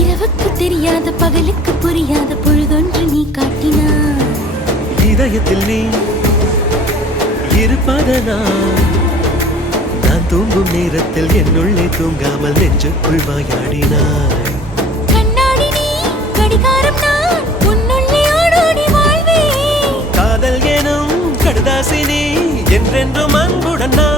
இரவுக்கு தெரியாத பகலுக்கு புரியாத பொழுதொன்று நீ காட்டினாய். இதயத்தில் நீ நான் தூங்கும் நேரத்தில் என்னுள்ளே தூங்காமல் நெஞ்சுக்குள் வாயாடினாய். கண்ணாடி நீ கடிகாரம் நான் உன்னுள்ளே ஓடோடி வாழ்வே. காதல் எனும் கடுதாசி நீ என்றென்றும் அன்புடன் நான்